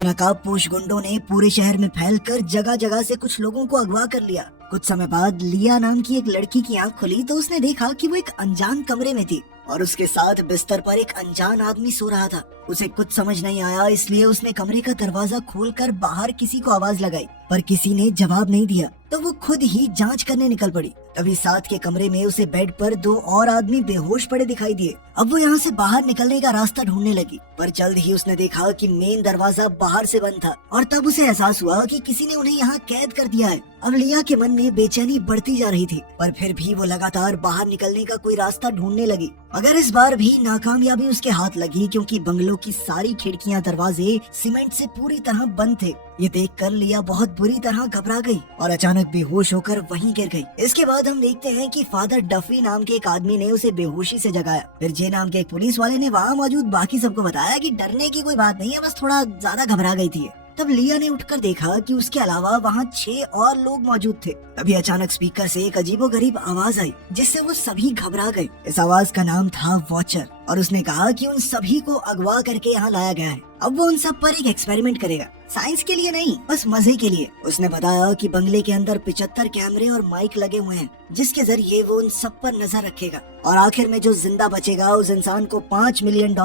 नकाबपोश गुंडों ने पूरे शहर में फैलकर जगह जगह से कुछ लोगों को अगवा कर लिया। कुछ समय बाद लिया नाम की एक लड़की की आंख खुली तो उसने देखा कि वो एक अनजान कमरे में थी और उसके साथ बिस्तर पर एक अनजान आदमी सो रहा था। उसे कुछ समझ नहीं आया, इसलिए उसने कमरे का दरवाजा खोलकर बाहर किसी को आवाज लगाई, पर किसी ने जवाब नहीं दिया। तो वो खुद ही जांच करने निकल पड़ी। तभी साथ के कमरे में उसे बेड पर दो और आदमी बेहोश पड़े दिखाई दिए। अब वो यहाँ से बाहर निकलने का रास्ता ढूंढने लगी, पर जल्द ही उसने देखा कि मेन दरवाजा बाहर से बंद था और तब उसे एहसास हुआ कि किसी ने उन्हें यहाँ कैद कर दिया है। अब लिया के मन में बेचैनी बढ़ती जा रही थी, पर फिर भी वो लगातार बाहर निकलने का कोई रास्ता ढूंढने लगी। मगर इस बार भी नाकामयाबी उसके हाथ लगी, क्योंकि बंगलों की सारी खिड़कियां दरवाजे सीमेंट से पूरी तरह बंद थे। ये देखकर लिया बहुत बुरी तरह घबरा गई और अचानक बेहोश होकर वहीं गिर गई। इसके बाद हम देखते हैं कि फादर डफी नाम के एक आदमी ने उसे बेहोशी से जगाया। फिर जे नाम के एक पुलिस वाले ने वहाँ मौजूद बाकी सबको बताया कि डरने की कोई बात नहीं है, बस थोड़ा ज्यादा घबरा गई थी। तब लिया ने उठकर देखा कि उसके अलावा वहाँ 6 और लोग मौजूद थे। तभी अचानक स्पीकर से एक अजीबोगरीब आवाज आई, जिससे वो सभी घबरा गए। इस आवाज का नाम था वॉचर और उसने कहा कि उन सभी को अगवा करके यहाँ लाया गया है। अब वो उन सब पर एक एक्सपेरिमेंट करेगा, साइंस के लिए नहीं, बस मजे के लिए। उसने बताया कि बंगले के अंदर 75 कैमरे और माइक लगे हुए हैं, जिसके जरिए वो उन सब पर नजर रखेगा और आखिर में जो जिंदा बचेगा उस इंसान को $5 मिलियन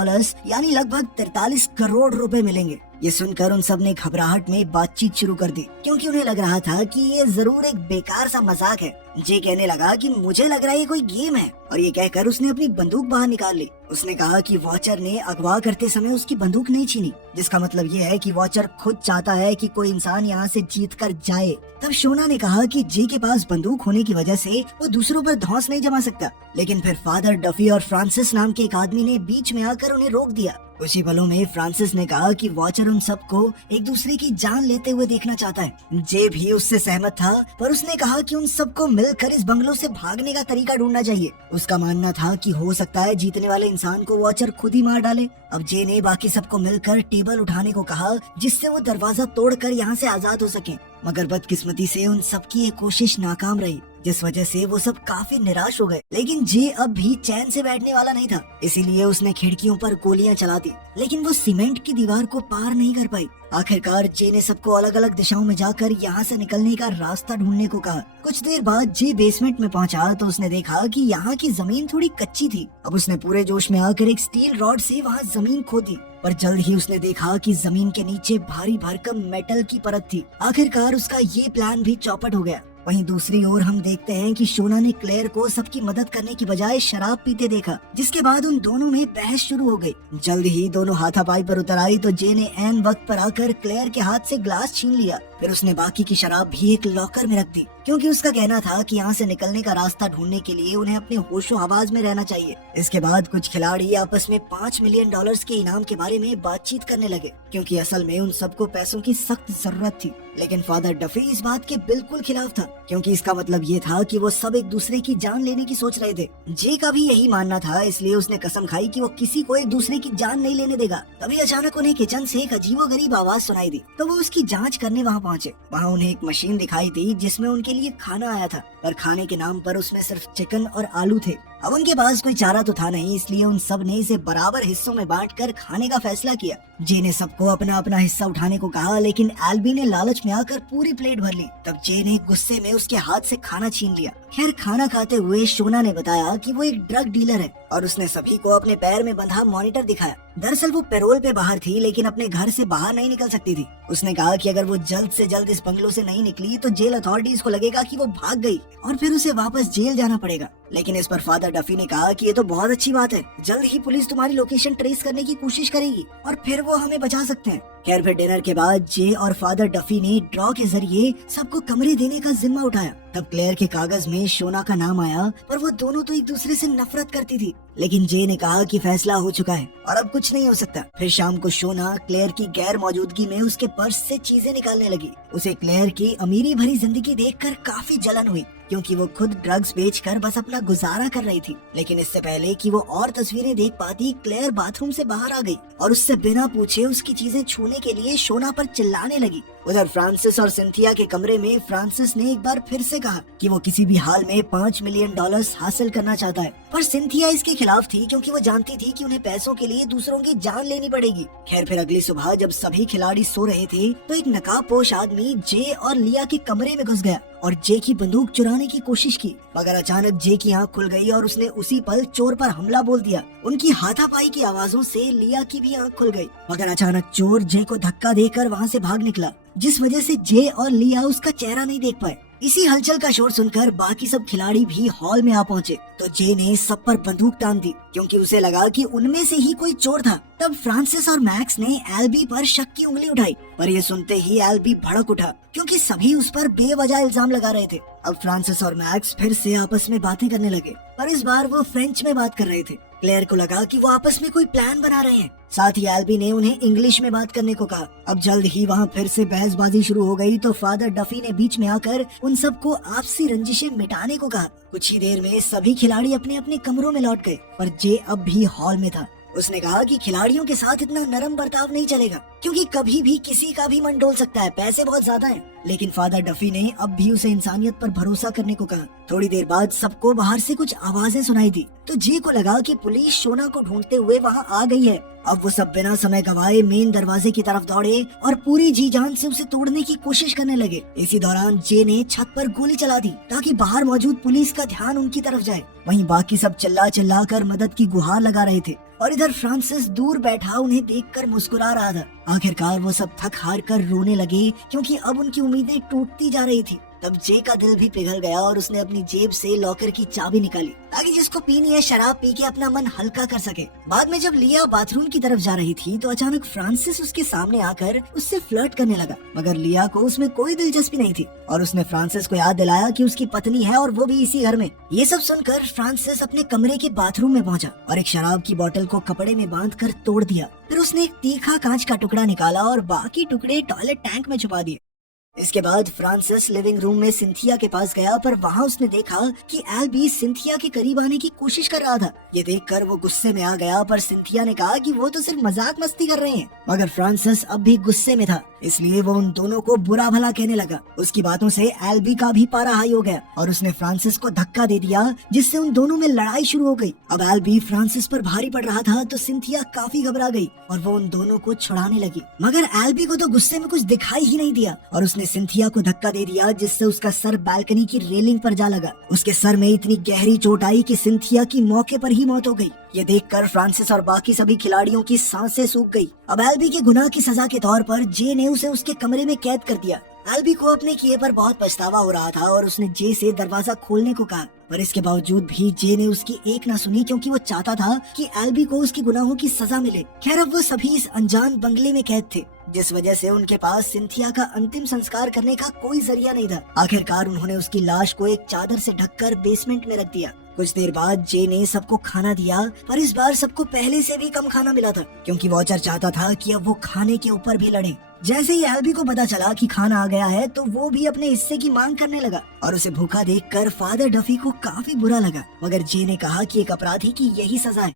यानी लगभग 43 करोड़ रुपए मिलेंगे। ये सुनकर उन सब ने घबराहट में बातचीत शुरू कर दी, क्योंकि उन्हें लग रहा था कि ये जरूर एक बेकार सा मजाक है। जे कहने लगा कि मुझे लग रहा है ये कोई गेम है, और ये कहकर उसने अपनी बंदूक बाहर निकाल ली। उसने कहा कि वॉचर ने अगवा करते समय उसकी बंदूक नहीं छीनी, जिसका मतलब ये है कि वॉचर खुद चाहता है कि कोई इंसान यहाँ से जीत कर जाए। तब शोना ने कहा कि जे के पास बंदूक होने की वजह से वो दूसरों पर धौंस नहीं जमा सकता, लेकिन फिर फादर डफी और फ्रांसिस नाम के एक आदमी ने बीच में आकर उन्हें रोक दिया। उसी पलों में फ्रांसिस ने कहा कि वॉचर उन सबको एक दूसरे की जान लेते हुए देखना चाहता है। जे भी उससे सहमत था, पर उसने कहा कि उन सबको मिलकर इस बंगलों से भागने का तरीका ढूंढना चाहिए। उसका मानना था कि हो सकता है जीतने वाले इंसान को वॉचर खुद ही मार डाले। अब जे ने बाकी सबको मिलकर टेबल उठाने को कहा, जिससे वो दरवाजा तोड़कर यहाँ से आजाद हो सके। मगर बदकिस्मती से उन सबकी ये कोशिश नाकाम रही, जिस वजह से वो सब काफी निराश हो गए। लेकिन जे अब भी चैन से बैठने वाला नहीं था, इसीलिए उसने खिड़कियों पर गोलियां चला दी, लेकिन वो सीमेंट की दीवार को पार नहीं कर पाई। आखिरकार जे ने सबको अलग अलग दिशाओं में जाकर यहाँ से निकलने का रास्ता ढूंढने को कहा। कुछ देर बाद जे बेसमेंट में पहुँचा तो उसने देखा कि यहाँ की जमीन थोड़ी कच्ची थी। अब उसने पूरे जोश में आकर एक स्टील रॉड से वहाँ जमीन खोदी, पर जल्द ही उसने देखा कि जमीन के नीचे भारी भरकम मेटल की परत थी। आखिरकार उसका ये प्लान भी चौपट हो गया। वहीं दूसरी ओर हम देखते हैं कि शोना ने क्लेयर को सबकी मदद करने की बजाय शराब पीते देखा, जिसके बाद उन दोनों में बहस शुरू हो गई। जल्द ही दोनों हाथापाई पर उतर आई तो जे ने ऐन वक्त पर आकर क्लेयर के हाथ से ग्लास छीन लिया। फिर उसने बाकी की शराब भी एक लॉकर में रख दी, क्योंकि उसका कहना था कि यहाँ से निकलने का रास्ता ढूंढने के लिए उन्हें अपने होशो हवास में रहना चाहिए। इसके बाद कुछ खिलाड़ी आपस में $5 मिलियन के इनाम के बारे में बातचीत करने लगे, क्योंकि असल में उन सबको पैसों की सख्त जरूरत थी। लेकिन फादर डफी इस बात के बिल्कुल खिलाफ था, क्योंकि इसका मतलब ये था कि वो सब एक दूसरे की जान लेने की सोच रहे थे। जे का भी यही मानना था, इसलिए उसने कसम खाई कि वो किसी को एक दूसरे की जान नहीं लेने देगा। तभी अचानक उन्हें किचन से एक अजीबोगरीब आवाज सुनाई दी, तो वो उसकी जांच करने वहाँ पहुँचे। वहाँ उन्हें एक मशीन दिखाई दी, जिसमें उनके लिए खाना आया था, पर खाने के नाम पर उसमें सिर्फ चिकन और आलू थे। अब उनके पास कोई चारा तो था नहीं, इसलिए उन सब ने इसे बराबर हिस्सों में बांटकर खाने का फैसला किया। जे ने सबको अपना अपना हिस्सा उठाने को कहा, लेकिन एल्बी ने लालच में आकर पूरी प्लेट भर ली। तब जे ने गुस्से में उसके हाथ से खाना छीन लिया। खैर, खाना खाते हुए शोना ने बताया कि वो एक ड्रग डीलर है और उसने सभी को अपने पैर में बंधा मॉनिटर दिखाया। दरअसल वो पैरोल पे बाहर थी, लेकिन अपने घर से बाहर नहीं निकल सकती थी। उसने कहा कि अगर वो जल्द से जल्द इस बंगलों से नहीं निकली तो जेल अथॉरिटीज को लगेगा कि वो भाग गई और फिर उसे वापस जेल जाना पड़ेगा। लेकिन इस पर फादर डफी ने कहा कि ये तो बहुत अच्छी बात है, जल्द ही पुलिस तुम्हारी लोकेशन ट्रेस करने की कोशिश करेगी और फिर वो हमें बचा सकते हैं। खैर, फिर डिनर के बाद जे और फादर डफी ने ड्रॉ के जरिए सबको कमरे देने का जिम्मा उठाया। तब क्लेयर के कागज में शोना का नाम आया, पर वो दोनों तो एक दूसरे से नफरत करती थी। लेकिन जे ने कहा कि फैसला हो चुका है और अब कुछ नहीं हो सकता। फिर शाम को शोना क्लेयर की गैर मौजूदगी में उसके पर्स से चीजें निकालने लगी। उसे क्लेयर की अमीरी भरी जिंदगी देखकर काफी जलन हुई, क्योंकि वो खुद ड्रग्स बेचकर बस अपना गुजारा कर रही थी। लेकिन इससे पहले कि वो और तस्वीरें देख पाती, क्लेयर बाथरूम से बाहर आ गई और उससे बिना पूछे उसकी चीजें छूने के लिए शोना पर चिल्लाने लगी। उधर फ्रांसिस और सिंथिया के कमरे में फ्रांसिस ने एक बार फिर से कहा कि वो किसी भी हाल में $5 मिलियन हासिल करना चाहता है, पर सिंथिया इसके खिलाफ थी क्योंकि वो जानती थी कि उन्हें पैसों के लिए दूसरों की जान लेनी पड़ेगी। खैर फिर अगली सुबह जब सभी खिलाड़ी सो रहे थे तो एक नकाबपोश आदमी जे और लिया के कमरे में घुस गया और जे की बंदूक चुराने की कोशिश की, मगर अचानक जे की आंख खुल गई और उसने उसी पल चोर पर हमला बोल दिया। उनकी हाथापाई की आवाजों से लिया की भी आंख खुल गई, मगर अचानक चोर जे को धक्का देकर वहाँ से भाग निकला, जिस वजह से जे और लिया उसका चेहरा नहीं देख पाए। इसी हलचल का शोर सुनकर बाकी सब खिलाड़ी भी हॉल में आ पहुंचे तो जे ने सब पर बंदूक तान दी क्योंकि उसे लगा कि उनमें से ही कोई चोर था। तब फ्रांसिस और मैक्स ने एल्बी पर शक की उंगली उठाई, पर ये सुनते ही एल्बी भड़क उठा क्योंकि सभी उस पर बेवजह इल्जाम लगा रहे थे। अब फ्रांसिस और मैक्स फिर से आपस में बातें करने लगे, पर इस बार वो फ्रेंच में बात कर रहे थे। क्लेयर को लगा कि वो आपस में कोई प्लान बना रहे हैं। साथ ही एल्बी ने उन्हें इंग्लिश में बात करने को कहा। अब जल्द ही वहाँ फिर से बहसबाजी शुरू हो गई तो फादर डफी ने बीच में आकर उन सबको आपसी रंजिशें मिटाने को कहा। कुछ ही देर में सभी खिलाड़ी अपने अपने कमरों में लौट गए, पर जे अब भी हॉल में था। उसने कहा कि खिलाड़ियों के साथ इतना नरम बर्ताव नहीं चलेगा क्योंकि कभी भी किसी का भी मन डोल सकता है, पैसे बहुत ज्यादा हैं। लेकिन फादर डफी ने अब भी उसे इंसानियत पर भरोसा करने को कहा। थोड़ी देर बाद सबको बाहर से कुछ आवाजें सुनाई दी तो जे को लगा कि पुलिस शोना को ढूंढते हुए वहाँ आ गई है। अब वो सब बिना समय गवाए मेन दरवाजे की तरफ दौड़े और पूरी जी जान से उसे तोड़ने की कोशिश करने लगे। इसी दौरान जे ने छत पर गोली चला दी ताकि बाहर मौजूद पुलिस का ध्यान उनकी तरफ जाए। वहीं बाकी सब चिल्ला चिल्ला कर मदद की गुहार लगा रहे थे और इधर फ्रांसिस दूर बैठा उन्हें देखकर मुस्कुरा रहा था। आखिरकार वो सब थक हार कर रोने लगे क्योंकि अब उनकी उम्मीदें टूटती जा रही थी। तब जे का दिल भी पिघल गया और उसने अपनी जेब से लॉकर की चाबी निकाली ताकि जिसको पीनी है शराब पी के अपना मन हल्का कर सके। बाद में जब लिया बाथरूम की तरफ जा रही थी तो अचानक फ्रांसिस उसके सामने आकर उससे फ्लर्ट करने लगा, मगर लिया को उसमें कोई दिलचस्पी नहीं थी और उसने फ्रांसिस को याद दिलाया कि उसकी पत्नी है और वो भी इसी घर में। ये सब सुनकर फ्रांसिस अपने कमरे के बाथरूम में पहुंचा और एक शराब की बोतल को कपड़े में बांध कर तोड़ दिया। फिर उसने एक तीखा कांच का टुकड़ा निकाला और बाकी टुकड़े टॉयलेट टैंक में छुपा दिए। इसके बाद फ्रांसिस लिविंग रूम में सिंथिया के पास गया, पर वहाँ उसने देखा कि एल्बी सिंथिया के करीब आने की कोशिश कर रहा था। ये देखकर वो गुस्से में आ गया, पर सिंथिया ने कहा कि वो तो सिर्फ मजाक मस्ती कर रहे हैं। मगर फ्रांसिस अब भी गुस्से में था, इसलिए वो उन दोनों को बुरा भला कहने लगा। उसकी बातों से एल्बी का भी पारा हाई हो गया और उसने फ्रांसिस को धक्का दे दिया, जिससे उन दोनों में लड़ाई शुरू हो गई। अब एल्बी फ्रांसिस पर भारी पड़ रहा था तो सिंथिया काफी घबरा गई और वो उन दोनों को छुड़ाने लगी, मगर एल्बी को तो गुस्से में कुछ दिखाई ही नहीं दिया और उसने सिंथिया को धक्का दे दिया, जिससे उसका सर बालकनी की रेलिंग पर जा लगा। उसके सर में इतनी गहरी चोट आई कि सिंथिया की मौके पर ही मौत हो गई। ये देखकर फ्रांसिस और बाकी सभी खिलाड़ियों की सांसें सूख गई। अब एल्बी के गुनाह की सजा के तौर पर जे ने उसे उसके कमरे में कैद कर दिया। एल्बी को अपने किए पर बहुत पछतावा हो रहा था और उसने जे से दरवाजा खोलने को कहा, पर इसके बावजूद भी जे ने उसकी एक न सुनी क्योंकि वो चाहता था कि एल्बी को उसके गुनाहों की सजा मिले। खैर अब वो सभी इस अनजान बंगले में कैद थे, जिस वजह से उनके पास सिंथिया का अंतिम संस्कार करने का कोई जरिया नहीं था। आखिरकार उन्होंने उसकी लाश को एक चादर से ढककर बेसमेंट में रख दिया। कुछ देर बाद जे ने सबको खाना दिया, पर इस बार सबको पहले से भी कम खाना मिला था क्योंकि वॉचर चाहता था कि अब वो खाने के ऊपर भी लड़े। जैसे ही एल्बी को पता चला कि खाना आ गया है तो वो भी अपने हिस्से की मांग करने लगा और उसे भूखा देखकर फादर डफी को काफी बुरा लगा, मगर जे ने कहा कि एक अपराधी की यही सजा है।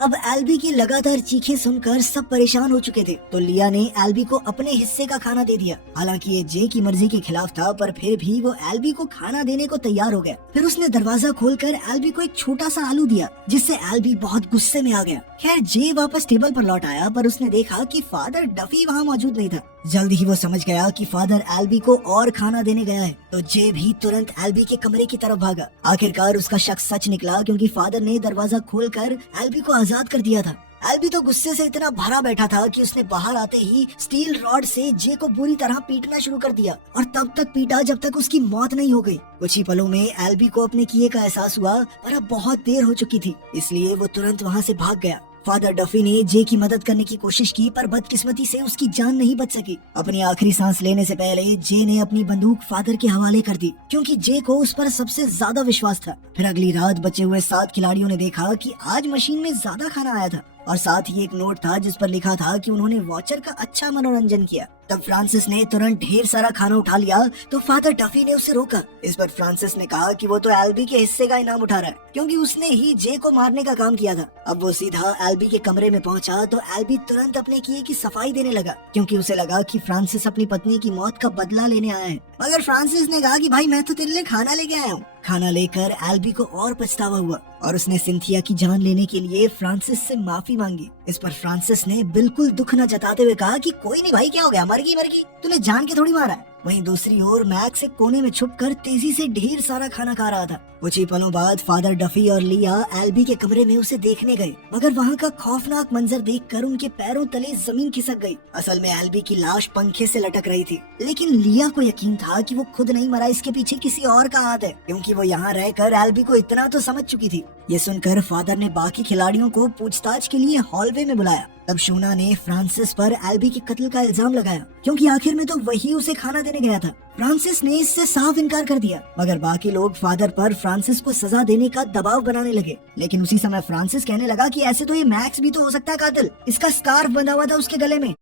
अब एल्बी की लगातार चीखें सुनकर सब परेशान हो चुके थे तो लिया ने एल्बी को अपने हिस्से का खाना दे दिया। हालांकि ये जे की मर्जी के खिलाफ था, पर फिर भी वो एल्बी को खाना देने को तैयार हो गया। फिर उसने दरवाजा खोलकर एल्बी को एक छोटा सा आलू दिया, जिससे एल्बी बहुत गुस्से में आ गया। खैर जे वापस टेबल पर लौट आया, पर उसने देखा कि फादर डफी वहाँ मौजूद नहीं था। जल्द ही वो समझ गया कि फादर एल्बी को और खाना देने गया है, तो जे भी तुरंत एल्बी के कमरे की तरफ भागा। आखिरकार उसका शक सच निकला क्योंकि फादर ने दरवाजा खोलकर एल्बी को आजाद कर दिया था। एल्बी तो गुस्से से इतना भरा बैठा था कि उसने बाहर आते ही स्टील रॉड से जे को बुरी तरह पीटना शुरू कर दिया और तब तक पीटा जब तक उसकी मौत नहीं हो गई। कुछ ही पलों में एल्बी को अपने किए का एहसास हुआ, पर अब बहुत देर हो चुकी थी, इसलिए वो तुरंत वहाँ से भाग गया। फादर डफी ने जे की मदद करने की कोशिश की, पर बदकिस्मती से उसकी जान नहीं बच सकी। अपनी आखिरी सांस लेने से पहले जे ने अपनी बंदूक फादर के हवाले कर दी क्योंकि जे को उस पर सबसे ज्यादा विश्वास था। फिर अगली रात बचे हुए 7 खिलाड़ियों ने देखा कि आज मशीन में ज्यादा खाना आया था और साथ ही एक नोट था जिस पर लिखा था कि उन्होंने वॉचर का अच्छा मनोरंजन किया। तब फ्रांसिस ने तुरंत ढेर सारा खाना उठा लिया तो फादर डफी ने उसे रोका। इस पर फ्रांसिस ने कहा कि वो तो एल्बी के हिस्से का इनाम उठा रहा है क्योंकि उसने ही जे को मारने का काम किया था। अब वो सीधा एल्बी के कमरे में पहुंचा तो एल्बी तुरंत अपने किए की सफाई देने लगा क्योंकि उसे लगा कि फ्रांसिस अपनी पत्नी की मौत का बदला लेने आया है। मगर फ्रांसिस ने कहा कि भाई मैं तो तेरे लिए खाना लेके आया हूँ। खाना लेकर एल्बी को और पछतावा हुआ और उसने सिंथिया की जान लेने के लिए फ्रांसिस से माफी मांगी। इस पर फ्रांसिस ने बिल्कुल दुख न जताते हुए कहा कि कोई नहीं भाई, क्या हो गया, मर गई, तूने जान के थोड़ी मारा है। वहीं दूसरी ओर मैक्स एक कोने में छुपकर तेजी से ढेर सारा खाना खा रहा था। कुछ ही पलों बाद फादर डफी और लिया एल्बी के कमरे में उसे देखने गए, मगर वहाँ का खौफनाक मंजर देखकर उनके पैरों तले जमीन खिसक गई। असल में एल्बी की लाश पंखे से लटक रही थी, लेकिन लिया को यकीन था कि वो खुद नहीं मरा, इसके पीछे किसी और का हाथ है क्योंकि वो यहाँ रहकर एल्बी को इतना तो समझ चुकी थी। ये सुनकर फादर ने बाकी खिलाड़ियों को पूछताछ के लिए हॉलवे में बुलाया। तब शोना ने फ्रांसिस पर एल्बी के कत्ल का इल्जाम लगाया क्योंकि आखिर में तो वही उसे खाना देने गया था। फ्रांसिस ने इससे साफ इनकार कर दिया, मगर बाकी लोग फादर पर फ्रांसिस को सजा देने का दबाव बनाने लगे। लेकिन उसी समय फ्रांसिस कहने लगा कि ऐसे तो ये मैक्स भी तो हो सकता है कातिल, इसका स्कार्फ बंधा हुआ था उसके गले में।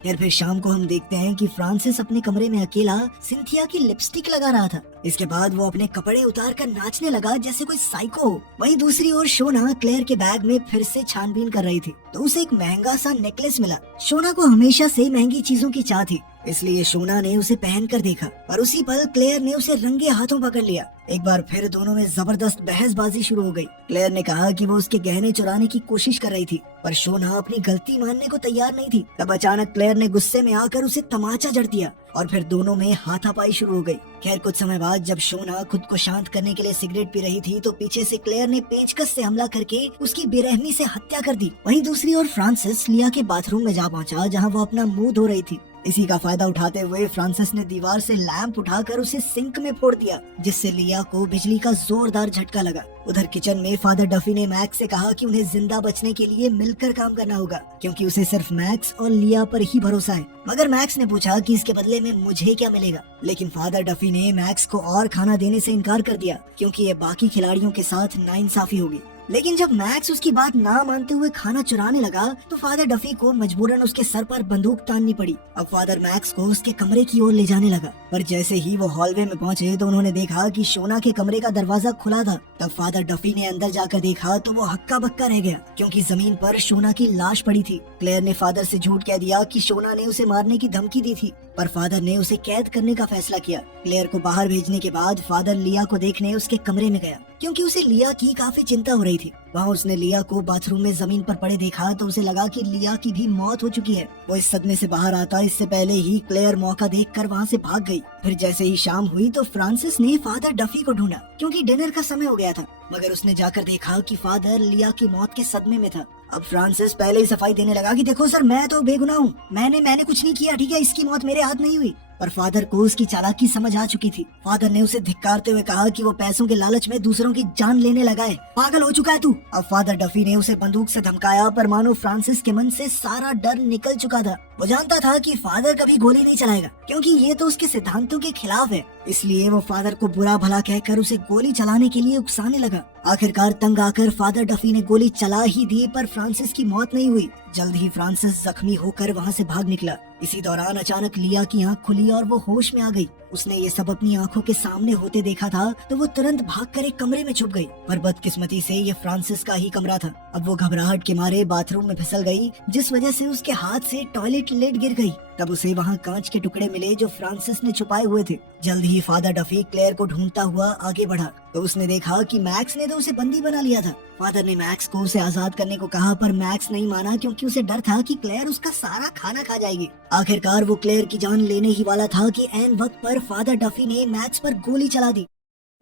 फिर शाम को हम देखते हैं कि फ्रांसिस अपने कमरे में अकेला सिंथिया की लिपस्टिक लगा रहा था। इसके बाद वो अपने कपड़े उतार कर नाचने लगा जैसे कोई साइको हो। वहीं दूसरी ओर शोना क्लेयर के बैग में फिर से छानबीन कर रही थी तो उसे एक महंगा सा नेकलेस मिला। शोना को हमेशा से महंगी चीजों की चाह थी, इसलिए शोना ने उसे पहनकर देखा, पर उसी पल क्लेयर ने उसे रंगे हाथों पकड़ लिया। एक बार फिर दोनों में जबरदस्त बहसबाजी शुरू हो गई। क्लेयर ने कहा कि वो उसके गहने चुराने की कोशिश कर रही थी, पर शोना अपनी गलती मानने को तैयार नहीं थी। तब अचानक क्लेयर ने गुस्से में आकर उसे तमाचा जड़ दिया और फिर दोनों में हाथापाई शुरू हो गई। खैर कुछ समय बाद जब शोना खुद को शांत करने के लिए सिगरेट पी रही थी तो पीछे से क्लेयर ने पेचकस से हमला करके उसकी बेरहमी से हत्या कर दी। वहीं दूसरी ओर फ्रांसिस लिया के बाथरूम में जा पहुंचा जहां वो अपना मुंह धो रही थी। इसी का फायदा उठाते हुए फ्रांसिस ने दीवार से लैंप उठाकर उसे सिंक में फोड़ दिया, जिससे लिया को बिजली का जोरदार झटका लगा। उधर किचन में फादर डफी ने मैक्स से कहा कि उन्हें जिंदा बचने के लिए मिलकर काम करना होगा क्योंकि उसे सिर्फ मैक्स और लिया पर ही भरोसा है। मगर मैक्स ने पूछा कि इसके बदले में मुझे क्या मिलेगा, लेकिन फादर डफी ने मैक्स को और खाना देने से इनकार कर दिया क्योंकि ये बाकी खिलाड़ियों के साथ नाइंसाफी होगी। लेकिन जब मैक्स उसकी बात ना मानते हुए खाना चुराने लगा तो फादर डफी को मजबूरन उसके सर पर बंदूक ताननी पड़ी। अब फादर मैक्स को उसके कमरे की ओर ले जाने लगा, पर जैसे ही वो हॉलवे में पहुंचे तो उन्होंने देखा कि शोना के कमरे का दरवाजा खुला था। तब फादर डफी ने अंदर जाकर देखा तो वो हक्का बक्का रह गया क्योंकि जमीन पर शोना की लाश पड़ी थी। क्लेयर ने फादर से झूठ कह दिया कि शोना ने उसे मारने की धमकी दी थी, पर फादर ने उसे कैद करने का फैसला किया। क्लेयर को बाहर भेजने के बाद फादर लिया को देखने उसके कमरे में गया क्योंकि उसे लिया की काफी चिंता हो रही थी। वहाँ उसने लिया को बाथरूम में जमीन पर पड़े देखा तो उसे लगा कि लिया की भी मौत हो चुकी है। वो इस सदमे से बाहर आता इससे पहले ही क्लेयर मौका देखकर वहाँ से भाग गई। फिर जैसे ही शाम हुई तो फ्रांसिस ने फादर डफी को ढूंढा क्योंकि डिनर का समय हो गया था, मगर उसने जाकर देखा कि फादर लिया की मौत के सदमे में था। अब फ्रांसिस पहले ही सफाई देने लगा कि देखो सर, मैं तो बेगुनाह हूँ, मैंने कुछ नहीं किया, ठीक है, इसकी मौत मेरे हाथ नहीं हुई। पर फादर को उसकी चालाकी समझ आ चुकी थी। फादर ने उसे धिक्कारते हुए कहा कि वो पैसों के लालच में दूसरों की जान लेने लगा है, पागल हो चुका है तू। अब फादर डफी ने उसे बंदूक से धमकाया, पर मानो फ्रांसिस के मन से सारा डर निकल चुका था। वो जानता था कि फादर कभी गोली नहीं चलाएगा क्योंकि ये तो उसके सिद्धांतों के खिलाफ है, इसलिए वो फादर को बुरा भला कहकर उसे गोली चलाने के लिए उकसाने लगा। आखिरकार तंग आकर फादर डफी ने गोली चला ही दी, पर फ्रांसिस की मौत नहीं हुई। जल्द ही फ्रांसिस जख्मी होकर वहाँ से भाग निकला। इसी दौरान अचानक लिया की आंख खुली और वो होश में आ गई। उसने ये सब अपनी आंखों के सामने होते देखा था तो वो तुरंत भागकर एक कमरे में छुप गई, पर बदकिस्मती से ये फ्रांसिस का ही कमरा था। अब वो घबराहट के मारे बाथरूम में फिसल गई, जिस वजह से उसके हाथ से टॉयलेट लिड गिर गई। तब उसे वहाँ कांच के टुकड़े मिले जो फ्रांसिस ने छुपाए हुए थे। जल्द ही फादर डफी क्लेयर को ढूंढता हुआ आगे बढ़ा तो उसने देखा कि मैक्स ने तो उसे बंदी बना लिया था। फादर ने मैक्स को उसे आजाद करने को कहा, पर मैक्स नहीं माना क्योंकि उसे डर था कि क्लेयर उसका सारा खाना खा जाएगी। आखिरकार वो क्लेयर की जान लेने ही वाला था कि ऐन वक्त पर फादर डफी ने मैक्स पर गोली चला दी।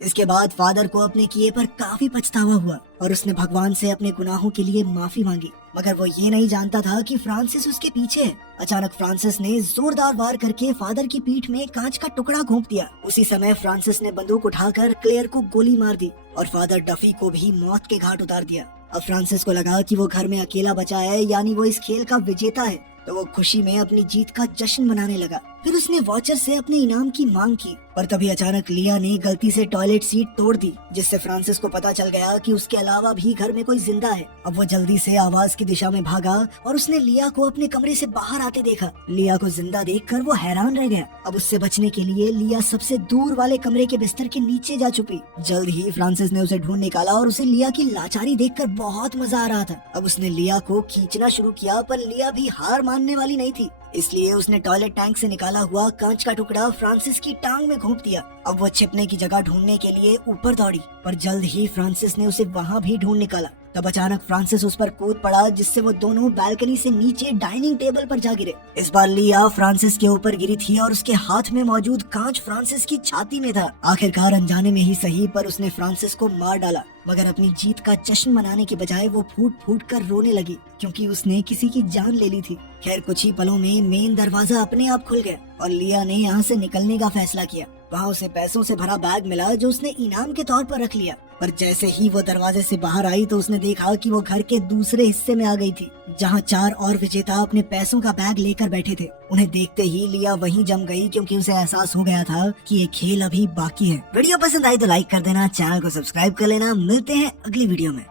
इसके बाद फादर को अपने किए पर काफी पछतावा हुआ और उसने भगवान से अपने गुनाहों के लिए माफी मांगी, मगर वो ये नहीं जानता था कि फ्रांसिस उसके पीछे है। अचानक फ्रांसिस ने जोरदार वार करके फादर की पीठ में कांच का टुकड़ा घोंप दिया। उसी समय फ्रांसिस ने बंदूक उठाकर क्लेयर को गोली मार दी और फादर डफी को भी मौत के घाट उतार दिया। अब फ्रांसिस को लगा कि वो घर में अकेला बचा है, यानी वो इस खेल का विजेता है, तो वो खुशी में अपनी जीत का जश्न मनाने लगा। फिर उसने वॉचर से अपने इनाम की मांग की, पर तभी अचानक लिया ने गलती से टॉयलेट सीट तोड़ दी, जिससे फ्रांसिस को पता चल गया कि उसके अलावा भी घर में कोई जिंदा है। अब वो जल्दी से आवाज की दिशा में भागा और उसने लिया को अपने कमरे से बाहर आते देखा। लिया को जिंदा देखकर वो हैरान रह गया। अब उससे बचने के लिए लिया सबसे दूर वाले कमरे के बिस्तर के नीचे जा छुपी। जल्द ही फ्रांसिस ने उसे ढूंढ निकाला और उसे लिया की लाचारी देखकर बहुत मजा आ रहा था। अब उसने लिया को खींचना शुरू किया, पर लिया भी हार मानने वाली नहीं थी, इसलिए उसने टॉयलेट टैंक से निकाला हुआ कांच का टुकड़ा फ्रांसिस की टांग में घोंप दिया। अब वो छिपने की जगह ढूंढने के लिए ऊपर दौड़ी, पर जल्द ही फ्रांसिस ने उसे वहाँ भी ढूंढ निकाला। तब अचानक फ्रांसिस उस पर कूद पड़ा, जिससे वो दोनों बालकनी से नीचे डाइनिंग टेबल पर जा गिरे। इस बार लिया फ्रांसिस के ऊपर गिरी थी और उसके हाथ में मौजूद कांच फ्रांसिस की छाती में था। आखिरकार अनजाने में ही सही, पर उसने फ्रांसिस को मार डाला, मगर अपनी जीत का जश्न मनाने के बजाय वो फूट फूट कर रोने लगी, क्योंकि उसने किसी की जान ले ली थी। खैर कुछ ही पलों में मेन दरवाजा अपने आप खुल गया और लिया ने यहाँ से निकलने का फैसला किया। वहाँ उसे पैसों से भरा बैग मिला, जो उसने इनाम के तौर पर रख लिया। पर जैसे ही वो दरवाजे से बाहर आई तो उसने देखा कि वो घर के दूसरे हिस्से में आ गई थी, जहाँ 4 और विजेता अपने पैसों का बैग लेकर बैठे थे। उन्हें देखते ही लिया वहीं जम गई, क्योंकि उसे एहसास हो गया था कि ये खेल अभी बाकी है। वीडियो पसंद आई तो लाइक कर देना, चैनल को सब्सक्राइब कर लेना। मिलते हैं अगली वीडियो में।